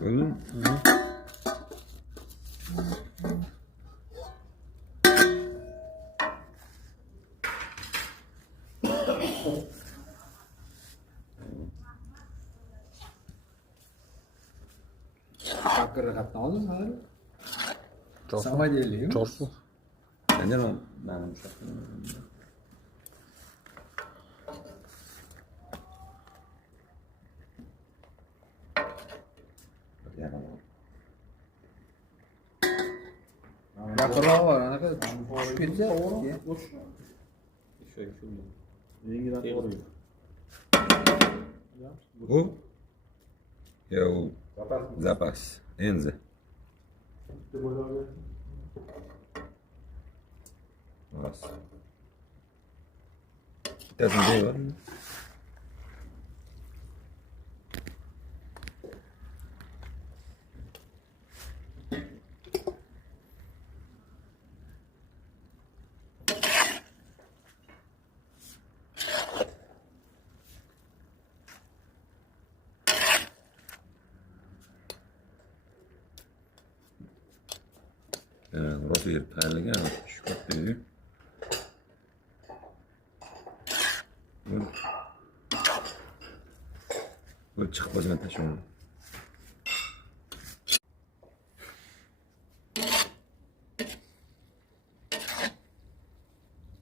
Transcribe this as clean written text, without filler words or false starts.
Öldün? Hı. Bakır hatta aldın mı abi? Çok. Sama değil mi? Çok su. Bence ben Bakırlar var. Ana kadar düşüp gitse Boş. şöyle şu. Rengi de doğru. Bu? Eu zapas. Enze. Nossa. Doesn't do it. Rotayı tayinlagan shu katta bu chiqib qolgan tashlab